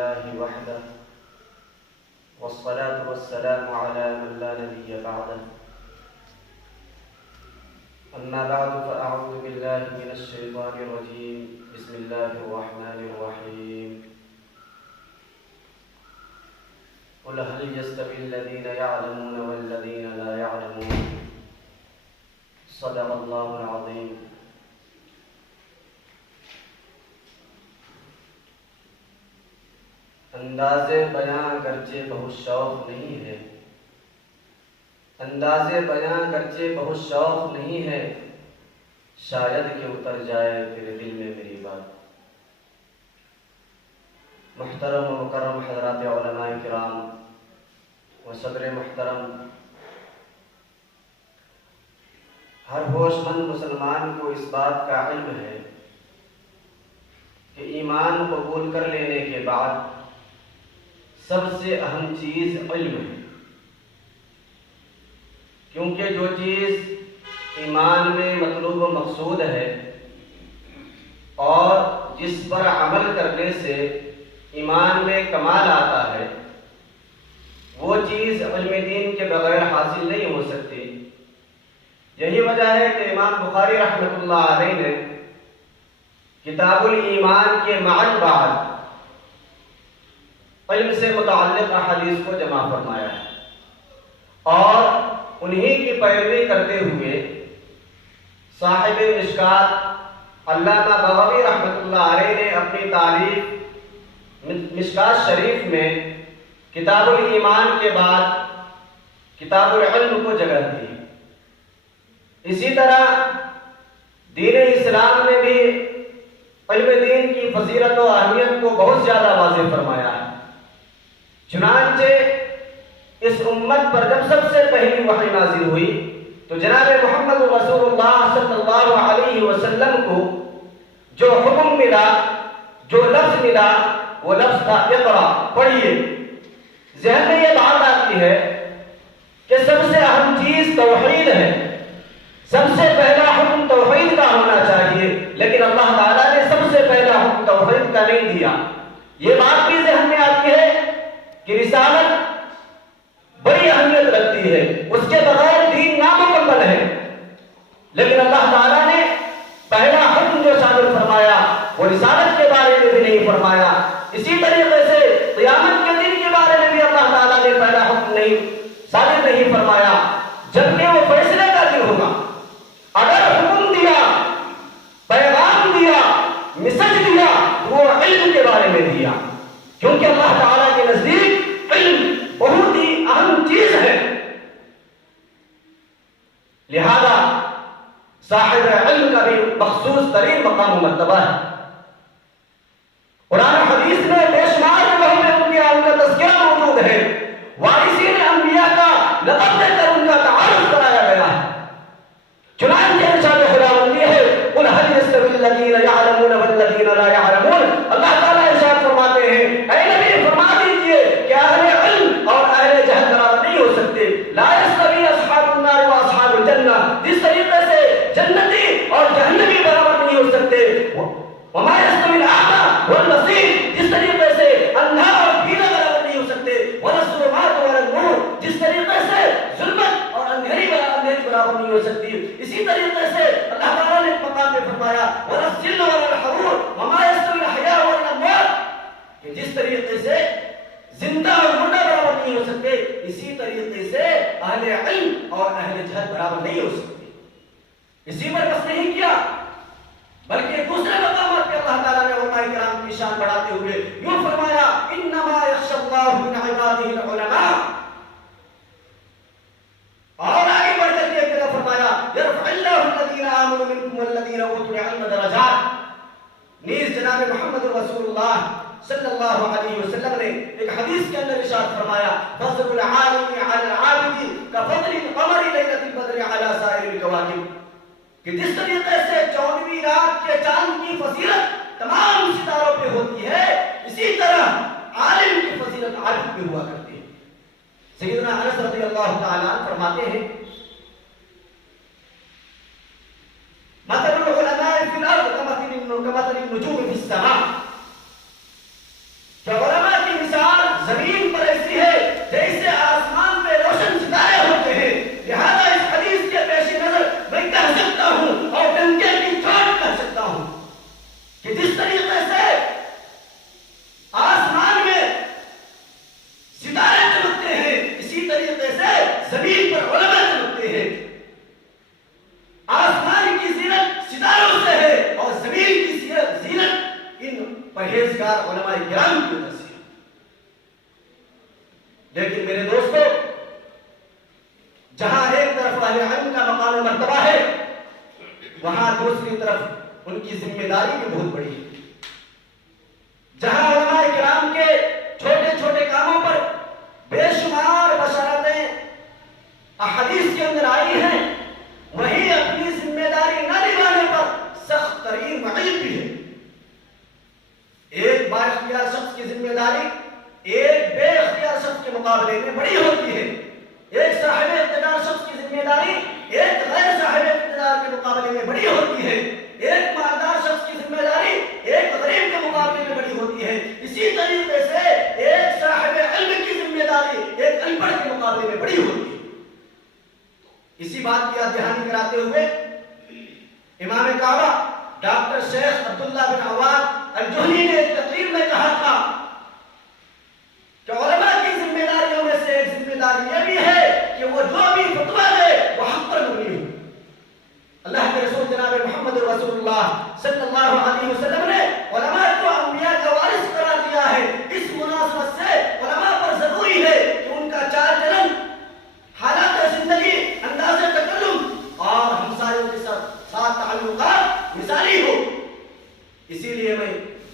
لله وحده والصلاة والسلام على من لا نبي بعده أما بعد فأعوذ بالله من الشيطان الرجيم بسم الله الرحمن الرحيم قل هل يستوي الذين يعلمون والذين لا يعلمون صدق الله العظيم. انداز بیاں گرچہ بہت شوق نہیں ہے، انداز بیاں گرچہ بہت شوق نہیں ہے، شاید کہ اتر جائے تیرے دل میں میری بات. محترم و مکرم حضرات علماء کرام و صدر محترم، ہر ہوش مند مسلمان کو اس بات کا علم ہے کہ ایمان قبول کر لینے کے بعد سب سے اہم چیز علم ہے، کیونکہ جو چیز ایمان میں مطلوب و مقصود ہے اور جس پر عمل کرنے سے ایمان میں کمال آتا ہے، وہ چیز علم دین کے بغیر حاصل نہیں ہو سکتی. یہی وجہ ہے کہ امام بخاری رحمۃ اللہ علیہ نے کتاب الایمان کے معاً بعد علم سے متعلق احادیث کو جمع فرمایا ہے، اور انہی کی پیروی کرتے ہوئے صاحب مشکات علامہ بغوی رحمۃ اللہ علیہ نے اپنی تالیف مشکات شریف میں کتاب الایمان کے بعد کتاب العلم کو جگہ دی. اسی طرح دین اسلام نے بھی علم دین کی فضیلت و اہمیت کو بہت زیادہ واضح فرمایا ہے. چنانچہ اس امت پر جب سب سے پہلی وحی نازل ہوئی تو جناب محمد رسول اللہ صلی اللہ علیہ وسلم کو جو حکم ملا، جو لفظ ملا، وہ لفظ تھا اقرا، پڑھیے. ذہن میں یہ بات آتی ہے کہ سب سے اہم چیز توحید ہے، سب سے پہلا حکم توحید کا ہونا چاہیے، لیکن اللہ تعالیٰ نے سب سے پہلا حکم توحید کا نہیں دیا. یہ بات بھی ذہن میں آتی ہے کہ رسالت بڑی اہمیت رکھتی ہے، اس کے بغیر دین نامکمل ہے، لیکن اللہ تعالیٰ نے پہلا حکم جو صادر فرمایا وہ رسالت کے بارے میں بھی نہیں فرمایا. اسی طریقے سے قیامت کے دن کے بارے میں بھی اللہ تعالیٰ نے پہلا حکم نہیں صادر نہیں فرمایا، جبکہ وہ فیصلے کا دن ہوگا. اگر حکم دیا، پیغام دیا، مسج دیا تو وہ علم کے بارے میں دیا، کیونکہ اللہ تعالیٰ کے نزدیک علم بہت ہی اہم چیز ہے. لہذا صاحب علم کا بھی مخصوص ترین مقام و مرتبہ ہے. قرآن حدیث میں بے شمار انبیاء ان کا تذکرہ موجود ہے. وارثین انبیاء کا لقب دے کر ان کا تعارف کرایا گیا ہے. چنانچہ ارشاد خداوند یہ ہے قل هل يستوي الذين يعلمون والذين لا يعلمون. اللہ تعالیٰ ارشاد فرماتے ہیں اے نبی فرما دیجئے کہ اہل علم اور اہل جہل برابر نہیں ہو سکتے. لا يستوي اصحاب النار واصحاب الجنہ. جس طریقے سے جنتی اور جہنمی برابر نہیں ہو سکتے. وما يستوي الاعمى والبصير. جس طریقے سے اندھا اور بینا برابر نہیں ہو سکتے. ولا الظلمات ولا النور. جس طریقے سے ظلمت اور اندھیری برابر نہیں ہو سکتی. اسی طریقے سے اللہ تعالیٰ نے مقام پہ فرمایا ولا الظل ولا الحرور وما يستوي الاحياء والاموات. کہ جس طریقے سے زندہ اور مردہ برابر نہیں ہو سکتے، اسی طریقے سے اہل علم اور اہل جہل برابر نہیں ہو سکتے. اسی پر بس نہیں کیا بلکہ دوسرے مقامات پہ اللہ تعالیٰ نے علماء کرام کی شان بڑھاتے ہوئے یوں فرمایا انما یخشى الله من عباده العلماء. اور آگے بڑھ کر کے فرمایا يرفع الله الذين آمنوا منكم والذين اوتوا العلم درجات. نیز جناب محمد رسول اللہ صلی اللہ علیہ وسلم نے ایک حدیث کے اندر ارشاد فرمایا فضل العالم على العابد كفضل القمر ليلة البدر على سائر الكواكب. کہ جس طریقے سے 14ویں رات کے چاند کی فضیلت تمام ستاروں پہ ہوتی ہے، اسی طرح عالم کی فضیلت عابد پہ ہوا کرتی ہے. سیدنا انس رضی اللہ تعالی عنہ فرماتے ہیں مثل العلماء في الارض كمثل النجوم في السماء. کہ علماء پرہیزگار علماء کرام کی وجہ سے. لیکن میرے دوستو، جہاں ایک طرف اہل علم کا مقام و مرتبہ ہے، وہاں دوسری طرف ان کی ذمہ داری بھی بہت بڑی ہے. جہاں علماء کرام کے چھوٹے چھوٹے کاموں پر بے شمار بشارتیں احادیث کے اندر آئی ہیں، وہیں اپنی ذمہ داری نہ نبھانے پر سخت ترین وعید بھی ہے. ایک بااختیار شخص کی ذمہ داری ایک بے اختیار شخص کے مقابلے میں بڑی ہوتی ہے. ایک صاحب اقتدار شخص کی ذمہ داری ایک غیر صاحب اقتدار کے مقابلے میں بڑی ہوتی ہے. ایک مالدار شخص کی ذمہ داری ایک غریب کے مقابلے میں بڑی ہوتی ہے. اسی طریقے سے ایک صاحب علم کی ذمہ داری ایک ان پڑھ کے مقابلے میں بڑی ہوتی ہے. اسی بات کی یاد دہانی کراتے ہوئے امام کعبہ ڈاکٹر شیخ عبداللہ بن عواد الجہنی نے ایک تقریر میں کہا تھا کہ علماء کی ذمہ داریوں میں سے ایک ذمہ داری یہ بھی ہے کہ وہ جو بھی فتویٰ دے وہ حق پر مبنی ہو. اللہ کے رسول جناب محمد رسول اللہ صلی اللہ علیہ وسلم نے علماء کو انبیاء کا وارث قرار دیا ہے. اس مناسبت سے علماء پر ضروری ہے کہ ان کا چال چلن، حالات زندگی، انداز تکلم اور ہمسایوں کے ساتھ تعلقات مثالی ہو. اسی لیے میں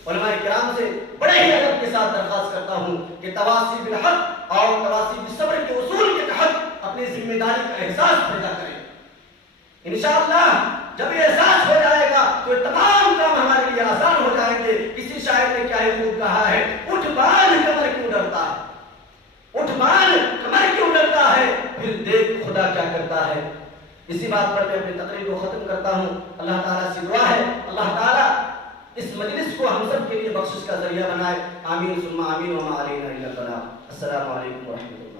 علماء کرام سے بڑے ہی ادب کے ساتھ درخواست کرتا ہوں کہ تواصی بالحق اور تواصی بالصبر کے اصول کے تحت اپنی ذمہ داری کا احساس پیدا کریں. انشاءاللہ جب یہ احساس ہو جائے گا تو یہ تمام کام ہمارے لیے آسان ہو جائیں گے. کسی شاعر نے کیا ہی خوب کہا ہے، اٹھ بال کمر کیوں ڈرتا ہے، اٹھ بال کمر کیوں ڈرتا ہے، پھر دیکھ خدا کیا کرتا ہے. اسی بات پر میں اپنی تقریر کو ختم کرتا ہوں. اللہ تعالیٰ سے دعا ہے اللہ تعالیٰ اس مجلس کو ہم سب کے لیے بخشش کا ذریعہ بنائے. آمین ثم آمین وما علینا الا البلاغ. السلام علیکم ورحمۃ اللہ.